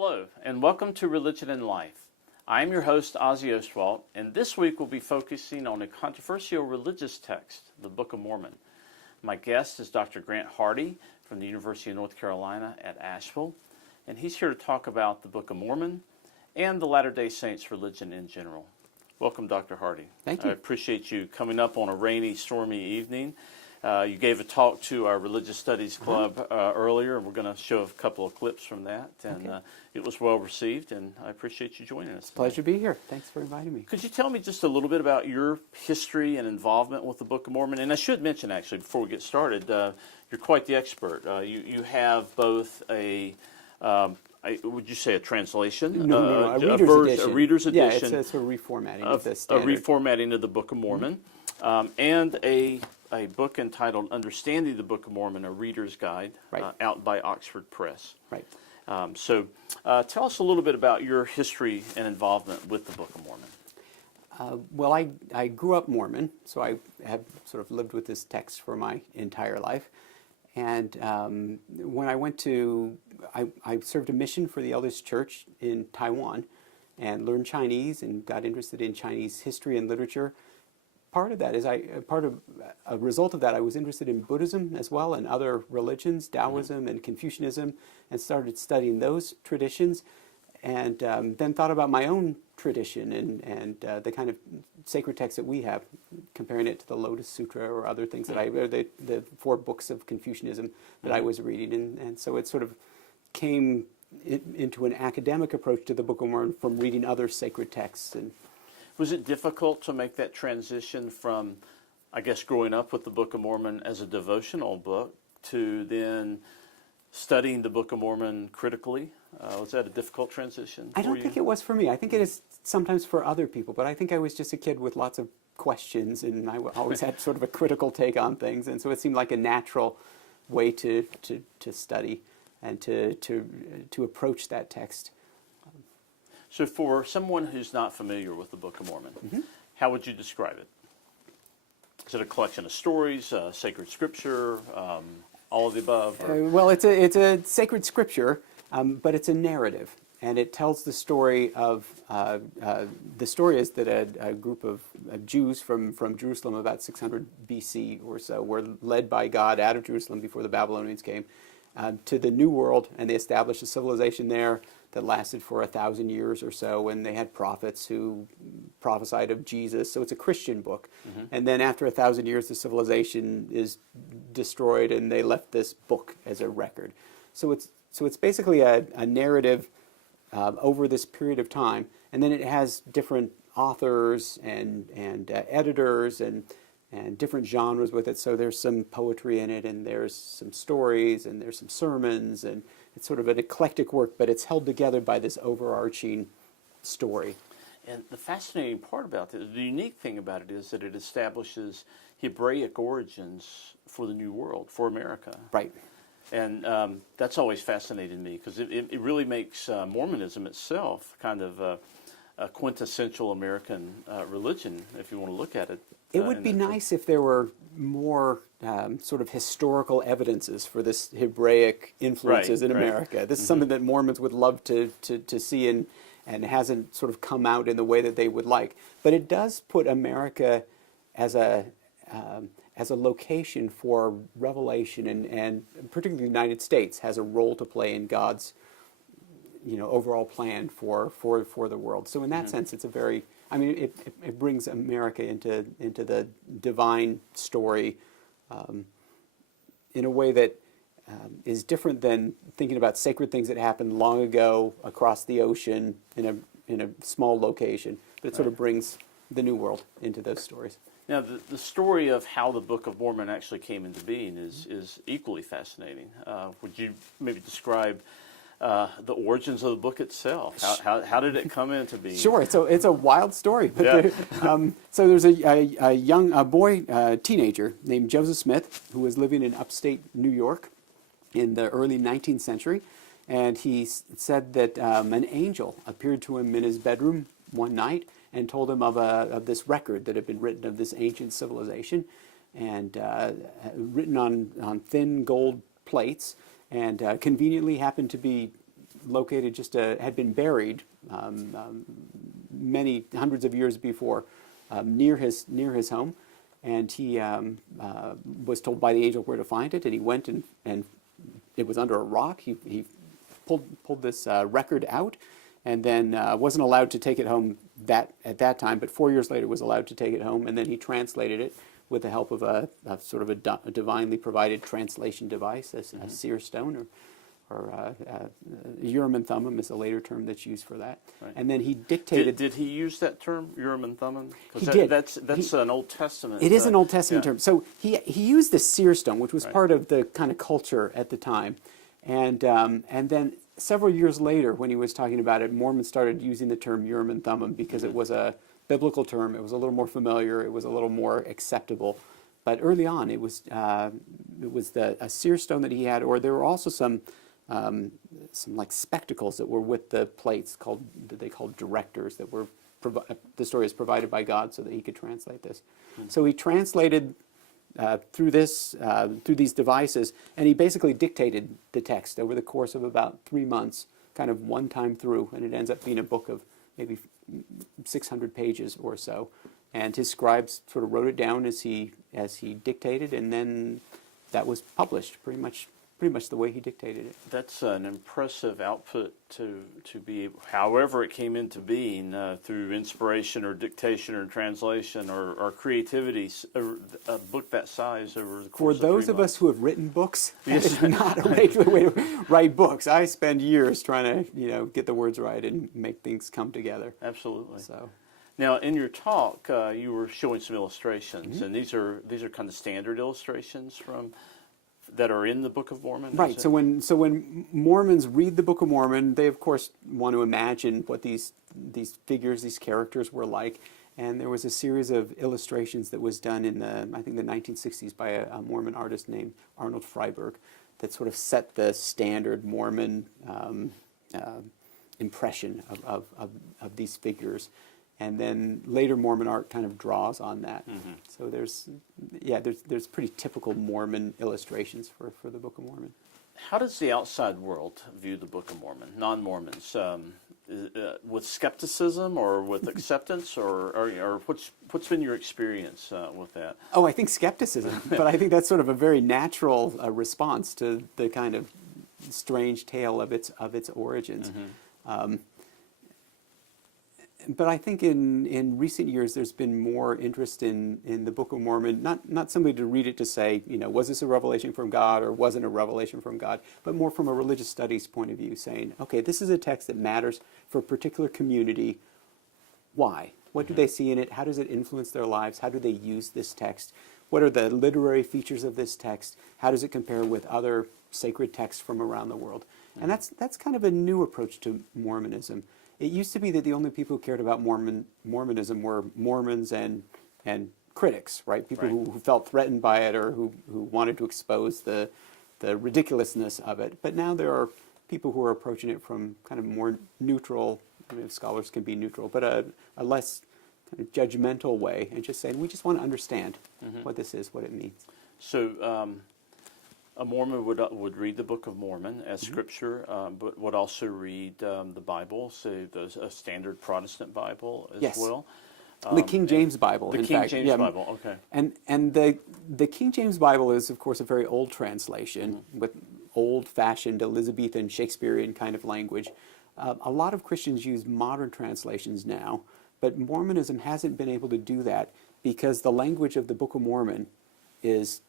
Hello, and welcome to Religion and Life. I am your host, Ozzie Ostwalt, and this week we'll be focusing on a controversial religious text, the Book of Mormon. My guest is Dr. Grant Hardy from the University of North Carolina at Asheville, and he's here to talk about the Book of Mormon and the Latter-day Saints religion in general. Welcome, Dr. Hardy. Thank you. I appreciate you coming up on a rainy, stormy evening. You gave a talk to our Religious Studies Club earlier, and we're going to show a couple of clips from that. And it was well received, and I appreciate you joining us. Pleasure to be here. Thanks for inviting me. Could you tell me just a little bit about your history and involvement with the Book of Mormon? And I should mention, actually, before we get started, you're quite the expert. You have both would you say a translation? No, a reader's edition. A reader's edition. Yeah, it's a reformatting of the standard. A reformatting of the Book of Mormon, and a book entitled Understanding the Book of Mormon, a Reader's Guide, out by Oxford Press. Right. So tell us a little bit about your history and involvement with the Book of Mormon. Well, I grew up Mormon, so I have sort of lived with this text for my entire life. And when I went I served a mission for the LDS Church in Taiwan and learned Chinese and got interested in Chinese history and literature. Part of that is a result of that, I was interested in Buddhism as well and other religions, Taoism and Confucianism, and started studying those traditions, and then thought about my own tradition and the kind of sacred texts that we have, comparing it to the Lotus Sutra or other things that the 4 books of Confucianism that I was reading, and so it sort of came into an academic approach to the Book of Mormon from reading other sacred texts. And was it difficult to make that transition from, I guess, growing up with the Book of Mormon as a devotional book to then studying the Book of Mormon critically? Was that a difficult transition for you? I don't think it was for me. I think it is sometimes for other people, but I think I was just a kid with lots of questions, and I always had sort of a critical take on things, and so it seemed like a natural way to study and to approach that text. So for someone who's not familiar with the Book of Mormon, how would you describe it? Is it a collection of stories, sacred scripture, all of the above? Well, it's a sacred scripture, but it's a narrative, and it tells the story of the story is that a group of Jews from Jerusalem about 600 BC or so were led by God out of Jerusalem before the Babylonians came to the New World, and they established a civilization there that lasted for 1,000 years or so, and they had prophets who prophesied of Jesus. So it's a Christian book. And then after 1,000 years, the civilization is destroyed, and they left this book as a record. So it's basically a narrative over this period of time, and then it has different authors and editors and different genres with it. So there's some poetry in it, and there's some stories, and there's some sermons, and it's sort of an eclectic work, but it's held together by this overarching story. And the fascinating part about it, the unique thing about it is that it establishes Hebraic origins for the New World, for America. Right. And that's always fascinated me, because it really makes Mormonism itself kind of a quintessential American religion, if you want to look at it. It would be nice if there were more sort of historical evidences for this Hebraic influences in America. This is something that Mormons would love to see, and hasn't sort of come out in the way that they would like. But it does put America as a location for revelation, and particularly the United States has a role to play in God's overall plan for the world. So in that sense, it's a very, it brings America into the divine story in a way that is different than thinking about sacred things that happened long ago across the ocean in a small location. But it sort of brings the New World into those stories. Now, the story of how the Book of Mormon actually came into being is equally fascinating. Would you maybe describe the origins of the book itself? How did it come into being? Sure, it's a wild story. But so there's a boy, teenager named Joseph Smith, who was living in upstate New York in the early 19th century, and he said that an angel appeared to him in his bedroom one night and told him of this record that had been written of this ancient civilization, and written on thin gold plates, and conveniently happened to be located had been buried many hundreds of years before near his home, and he was told by the angel where to find it, and he went and it was under a rock. He pulled this record out, and then wasn't allowed to take it home at that time, but 4 years later was allowed to take it home, and then he translated it with the help of a sort of a divinely provided translation device, a seer stone, or Urim and Thummim is a later term that's used for that. Right. And then he dictated. Did he use that term, Urim and Thummim? He did. That's an Old Testament. It is an Old Testament yeah. term. So he used the seer stone, which was Right. part of the kind of culture at the time, and then several years later, when he was talking about it, Mormons started using the term Urim and Thummim because it was a biblical term. It was a little more familiar. It was a little more acceptable. But early on, it was a seer stone that he had, or there were also some like spectacles that were with the plates that they called directors that were the story is provided by God so that he could translate this. So he translated through these devices, and he basically dictated the text over the course of about 3 months, kind of one time through, and it ends up being a book of maybe 600 pages or so. And his scribes sort of wrote it down as he dictated, and then that was published pretty much the way he dictated it. That's an impressive output to be able, however it came into being, through inspiration or dictation or translation or creativity, a book that size over the course For of those 3 of months. us who have written books, Yes. it's not a regular way to write books. I spend years trying to get the words right and make things come together. Absolutely. So. Now, in your talk, you were showing some illustrations, and these are kind of standard illustrations that are in the Book of Mormon. Right. So when Mormons read the Book of Mormon, they of course want to imagine what these figures, these characters were like. And there was a series of illustrations that was done in I think the 1960s by a Mormon artist named Arnold Freiberg that sort of set the standard Mormon impression of these figures. And then later Mormon art kind of draws on that. Mm-hmm. So there's pretty typical Mormon illustrations for the Book of Mormon. How does the outside world view the Book of Mormon, non-Mormons? With skepticism or with acceptance, or what's been your experience with that? Oh, I think skepticism, but I think that's sort of a very natural response to the kind of strange tale of its origins. Mm-hmm. But I think in recent years there's been more interest in the Book of Mormon, not somebody to read it to say, was this a revelation from God or wasn't a revelation from God, but more from a religious studies point of view, saying, okay, this is a text that matters for a particular community. Why? What do they see in it? How does it influence their lives? How do they use this text? What are the literary features of this text? How does it compare with other sacred texts from around the world? And that's kind of a new approach to Mormonism. It used to be that the only people who cared about Mormonism were Mormons and critics, right? People Right. who felt threatened by it or who wanted to expose the ridiculousness of it. But now there are people who are approaching it from kind of more neutral, scholars can be neutral, but a less kind of judgmental way, and just saying, we just want to understand what this is, what it means. So a Mormon would read the Book of Mormon as scripture, but would also read the Bible, say a standard Protestant Bible as well. The King James Bible, The in King fact. James Bible, okay. And the King James Bible is, of course, a very old translation with old-fashioned Elizabethan, Shakespearean kind of language. A lot of Christians use modern translations now, but Mormonism hasn't been able to do that because the language of the Book of Mormon is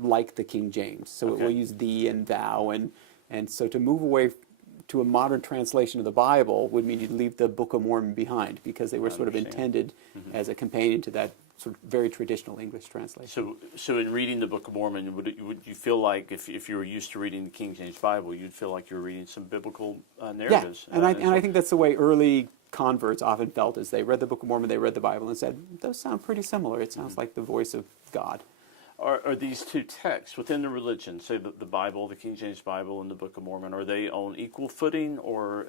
like the King James. So it will use thee and thou, and so to move away to a modern translation of the Bible would mean you'd leave the Book of Mormon behind, because they were sort of intended as a companion to that sort of very traditional English translation. So in reading the Book of Mormon, would you feel like if you were used to reading the King James Bible, you'd feel like you're reading some biblical narratives? Yeah, and I think that's the way early converts often felt as they read the Book of Mormon, they read the Bible and said, those sound pretty similar. It sounds like the voice of God. Are these two texts within the religion, say the Bible, the King James Bible, and the Book of Mormon, are they on equal footing, or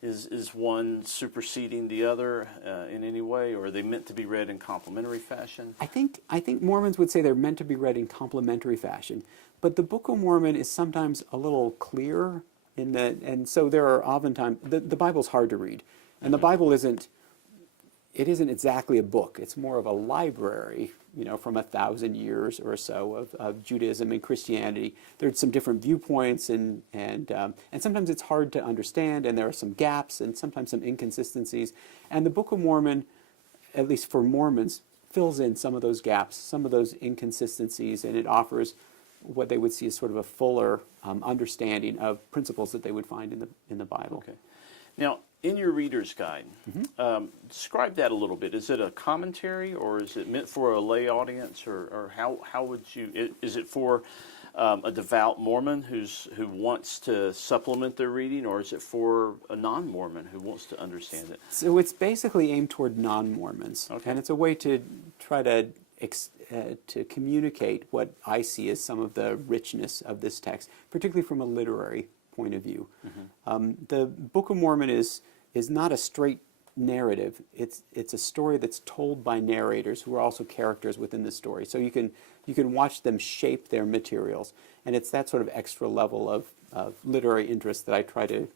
is one superseding the other in any way, or are they meant to be read in complementary fashion? I think Mormons would say they're meant to be read in complementary fashion, but the Book of Mormon is sometimes a little clearer And so there are oftentimes the Bible's hard to read, and the Bible isn't exactly a book. It's more of a library, from 1,000 years or so of Judaism and Christianity. There's some different viewpoints, and sometimes it's hard to understand, and there are some gaps and sometimes some inconsistencies. And the Book of Mormon, at least for Mormons, fills in some of those gaps, some of those inconsistencies, and it offers what they would see as sort of a fuller understanding of principles that they would find in the Bible. Okay. Now, in your reader's guide, describe that a little bit. Is it a commentary, or is it meant for a lay audience, or how would you? Is it for a devout Mormon who wants to supplement their reading, or is it for a non-Mormon who wants to understand it? So it's basically aimed toward non-Mormons, Okay. and it's a way to try to communicate what I see as some of the richness of this text, particularly from a literary point of view. The Book of Mormon is not a straight narrative. It's a story that's told by narrators who are also characters within the story. So you can watch them shape their materials, and it's that sort of extra level of literary interest that I try to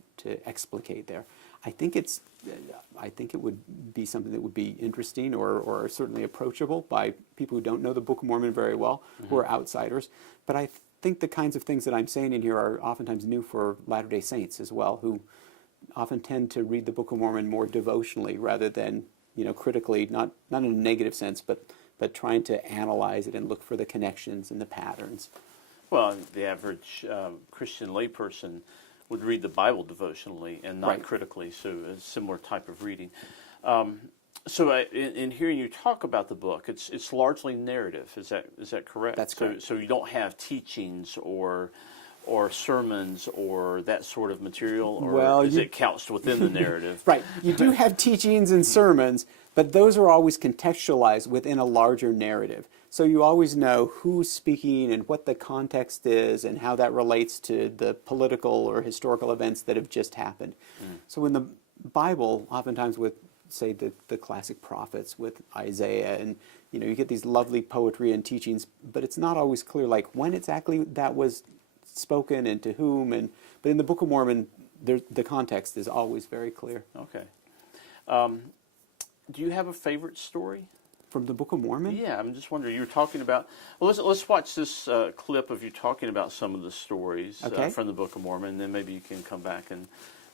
explicate there. I think it would be something that would be interesting or certainly approachable by people who don't know the Book of Mormon very well, who are outsiders. But I think the kinds of things that I'm saying in here are oftentimes new for Latter-day Saints as well, who often tend to read the Book of Mormon more devotionally rather than critically, not in a negative sense, but trying to analyze it and look for the connections and the patterns. Well, the average Christian layperson would read the Bible devotionally and not Right. critically, so a similar type of reading. In hearing you talk about the book, it's largely narrative. Is that correct? That's correct. So you don't have teachings or sermons or that sort of material, or is it couched within the narrative? Right. You do have teachings and sermons, but those are always contextualized within a larger narrative. So you always know who's speaking and what the context is and how that relates to the political or historical events that have just happened. So in the Bible, oftentimes with, say, the classic prophets, with Isaiah, and you get these lovely poetry and teachings, but it's not always clear like when exactly that was spoken and to whom. But in the Book of Mormon, the context is always very clear. Okay. Do you have a favorite story? From the Book of Mormon? Yeah, I'm just wondering. You were talking about. Well, let's watch this clip of you talking about some of the stories from the Book of Mormon, and then maybe you can come back and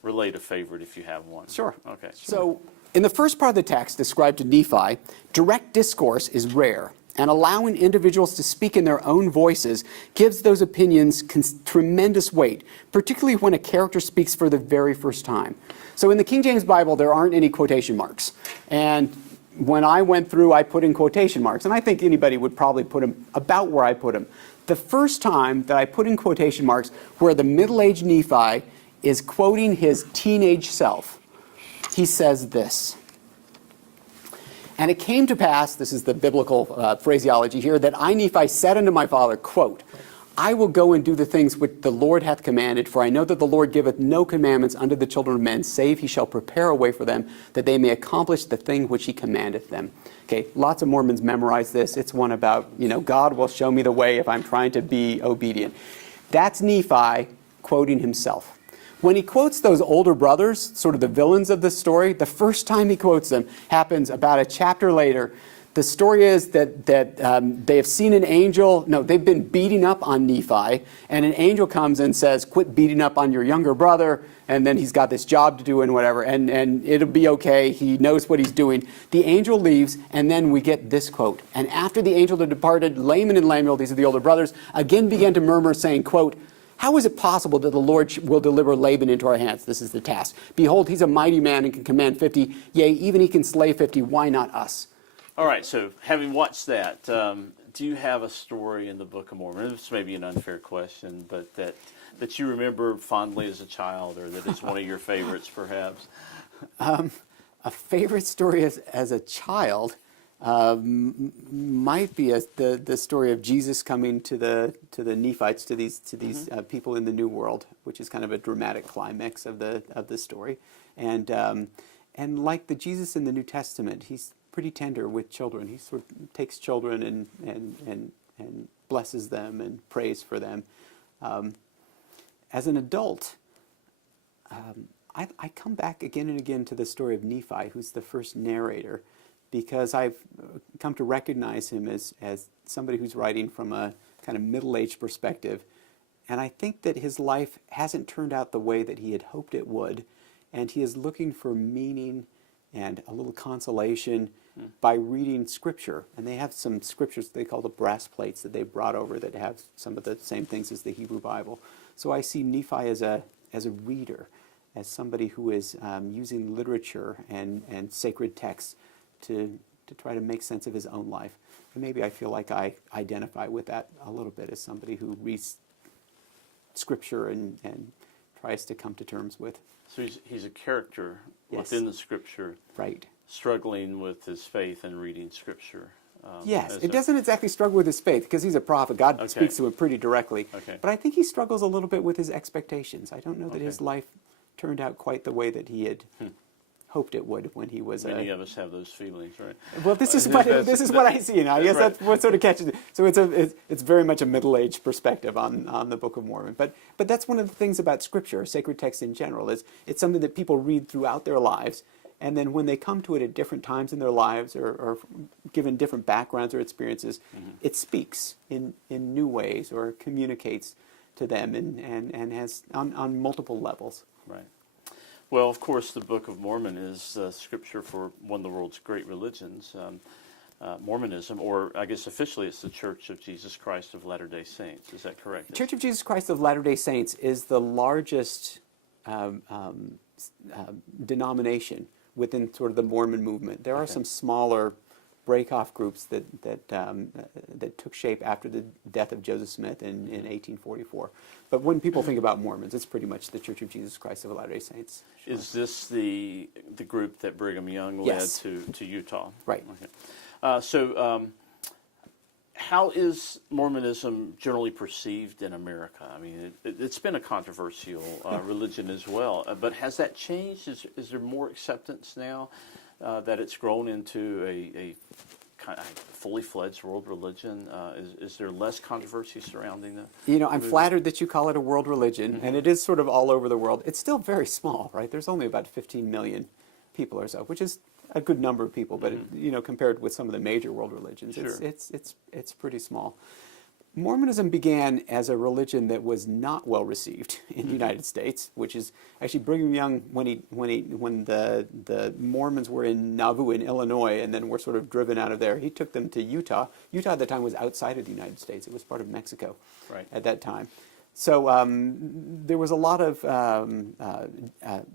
relate a favorite if you have one. Sure. Okay. So, in the first part of the text described to Nephi, direct discourse is rare, and allowing individuals to speak in their own voices gives those opinions tremendous weight, particularly when a character speaks for the very first time. So in the King James Bible, there aren't any quotation marks. And when I went through, I put in quotation marks, and I think anybody would probably put them about where I put them. The first time that I put in quotation marks where the middle-aged Nephi is quoting his teenage self, he says this: "And it came to pass," this is the biblical phraseology here, "that I, Nephi, said unto my father, quote, I will go and do the things which the Lord hath commanded, for I know that the Lord giveth no commandments unto the children of men, save he shall prepare a way for them, that they may accomplish the thing which he commandeth them." Okay, lots of Mormons memorize this. It's one about, God will show me the way if I'm trying to be obedient. That's Nephi quoting himself. When he quotes those older brothers, sort of the villains of the story, the first time he quotes them happens about a chapter later. The story is that they have seen an angel. No, they've been beating up on Nephi, and an angel comes and says, "Quit beating up on your younger brother," and then he's got this job to do and whatever, and it'll be okay. He knows what he's doing. The angel leaves, and then we get this quote: "And after the angel had departed, Laman and Lemuel," these are the older brothers, "again began to murmur, saying," quote, "How is it possible that the Lord will deliver Laban into our hands?" This is the task. "Behold, he's a mighty man and can command 50. Yea, even he can slay 50. Why not us?" All right, so having watched that, do you have a story in the Book of Mormon? This may be an unfair question, but that you remember fondly as a child, or that is one of your favorites, perhaps? A favorite story as a child might be the story of Jesus coming to the Nephites, to these people in the New World, which is kind of a dramatic climax of the story, and like the Jesus in the New Testament, he's pretty tender with children. He sort of takes children and blesses them and prays for them. As an adult, I come back again and again to the story of Nephi, who's the first narrator, because I've come to recognize him as somebody who's writing from a kind of middle-aged perspective. And I think that his life hasn't turned out the way that he had hoped it would, and he is looking for meaning and a little consolation by reading Scripture. And they have some scriptures they call the brass plates that they brought over that have some of the same things as the Hebrew Bible. So I see Nephi as a reader, as somebody who is using literature and sacred texts to try to make sense of his own life. And maybe I feel like I identify with that a little bit as somebody who reads Scripture and tries to come to terms with. So he's a character Yes. within the Scripture, Right. struggling with his faith and reading Scripture. Yes, it doesn't exactly struggle with his faith because he's a prophet. God Okay. speaks to him pretty directly. Okay. But I think he struggles a little bit with his expectations. I don't know that Okay. his life turned out quite the way that he had hoped it would when he was Many of us have those feelings, right? Well, this is what I see, and I guess Right. that's what sort of catches it. So it's very much a middle-aged perspective on the Book of Mormon. But that's one of the things about Scripture, sacred text in general, is it's something that people read throughout their lives, and then when they come to it at different times in their lives or given different backgrounds or experiences, it speaks in new ways or communicates to them and has on multiple levels. Right. Well, of course, the Book of Mormon is Scripture for one of the world's great religions, Mormonism, or I guess officially it's the Church of Jesus Christ of Latter-day Saints. Is that correct? Church of Jesus Christ of Latter-day Saints is the largest denomination within sort of the Mormon movement. There are Okay. some smaller break-off groups that took shape after the death of Joseph Smith in 1844. But when people think about Mormons, it's pretty much the Church of Jesus Christ of Latter-day Saints. Sure. Is this the group that Brigham Young led Yes. to Utah? Right. Okay. So how is Mormonism generally perceived in America? I mean, it's been a controversial religion as well. But has that changed? Is there more acceptance now that it's grown into a kind of fully fledged world religion? Is there less controversy surrounding that? You know, I'm flattered that you call it a world religion, and it is sort of all over the world. It's still very small, right? There's only about 15 million people or so, which is a good number of people, but you know, compared with some of the major world religions, Sure. it's pretty small. Mormonism began as a religion that was not well received in the United States, which is actually Brigham Young when the Mormons were in Nauvoo in Illinois and then were sort of driven out of there. He took them to Utah. Utah at the time was outside of the United States. It was part of Mexico Right. at that time. So there was a lot of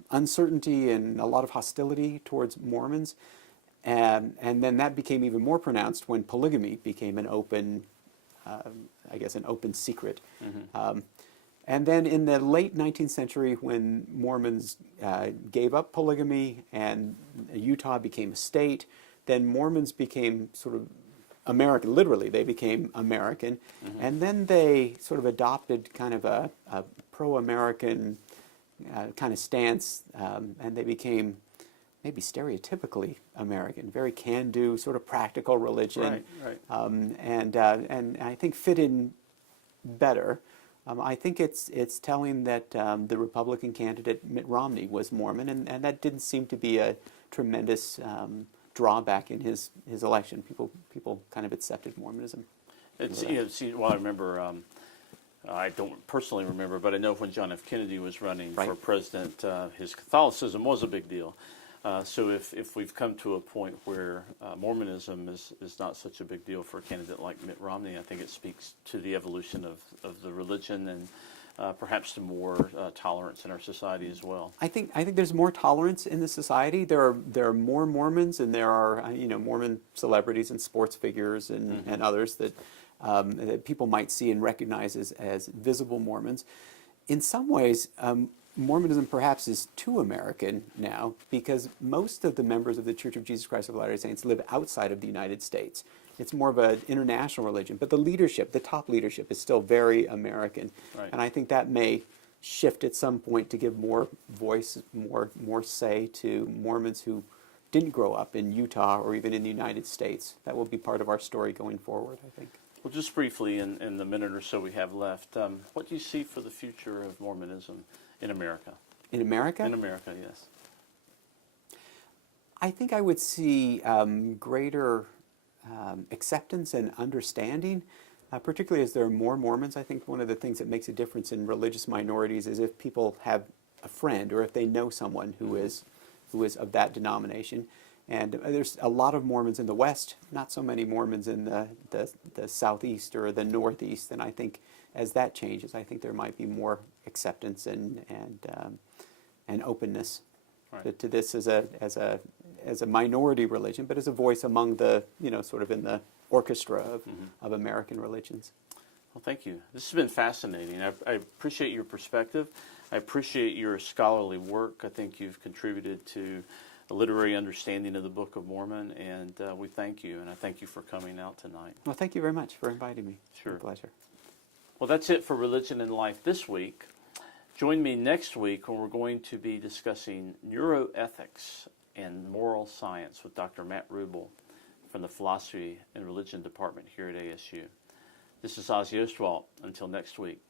uncertainty and a lot of hostility towards Mormons, and then that became even more pronounced when polygamy became an open an open secret. And then in the late 19th century, when Mormons gave up polygamy and Utah became a state, then Mormons became sort of American, literally, they became American. And then they sort of adopted kind of a pro-American kind of stance, and they became maybe stereotypically American, very can-do, sort of practical religion. Right. And I think fit in better. I think it's telling that the Republican candidate Mitt Romney was Mormon, and that didn't seem to be a tremendous drawback in his election. People kind of accepted Mormonism. Well, I remember. I don't personally remember, but I know when John F. Kennedy was running for president, his Catholicism was a big deal. So if we've come to a point where Mormonism is not such a big deal for a candidate like Mitt Romney, I think it speaks to the evolution of the religion and perhaps to more tolerance in our society as well. I think there's more tolerance in the society. There are more Mormons, and there are Mormon celebrities and sports figures and others that people might see and recognize as visible Mormons. In some ways, Mormonism perhaps is too American now, because most of the members of the Church of Jesus Christ of Latter-day Saints live outside of the United States. It's more of an international religion, but the leadership, the top leadership, is still very American. Right. And I think that may shift at some point to give more voice, more say to Mormons who didn't grow up in Utah or even in the United States. That will be part of our story going forward, I think. Well, just briefly, in the minute or so we have left, what do you see for the future of Mormonism in America? In America? In America, yes. I think I would see greater acceptance and understanding, particularly as there are more Mormons. I think one of the things that makes a difference in religious minorities is if people have a friend or if they know someone who is of that denomination. And there's a lot of Mormons in the West, not so many Mormons in the Southeast or the Northeast. And I think as that changes, I think there might be more acceptance and openness to this as a minority religion, but as a voice among the, sort of in the orchestra of American religions. Well, thank you. This has been fascinating. I appreciate your perspective. I appreciate your scholarly work. I think you've contributed to a literary understanding of the Book of Mormon, and we thank you, and I thank you for coming out tonight. Well, thank you very much for inviting me. Sure. It's a pleasure. Well, that's it for Religion and Life this week. Join me next week when we're going to be discussing neuroethics and moral science with Dr. Matt Rubel from the Philosophy and Religion Department here at ASU. This is Ozzie Ostwalt. Until next week.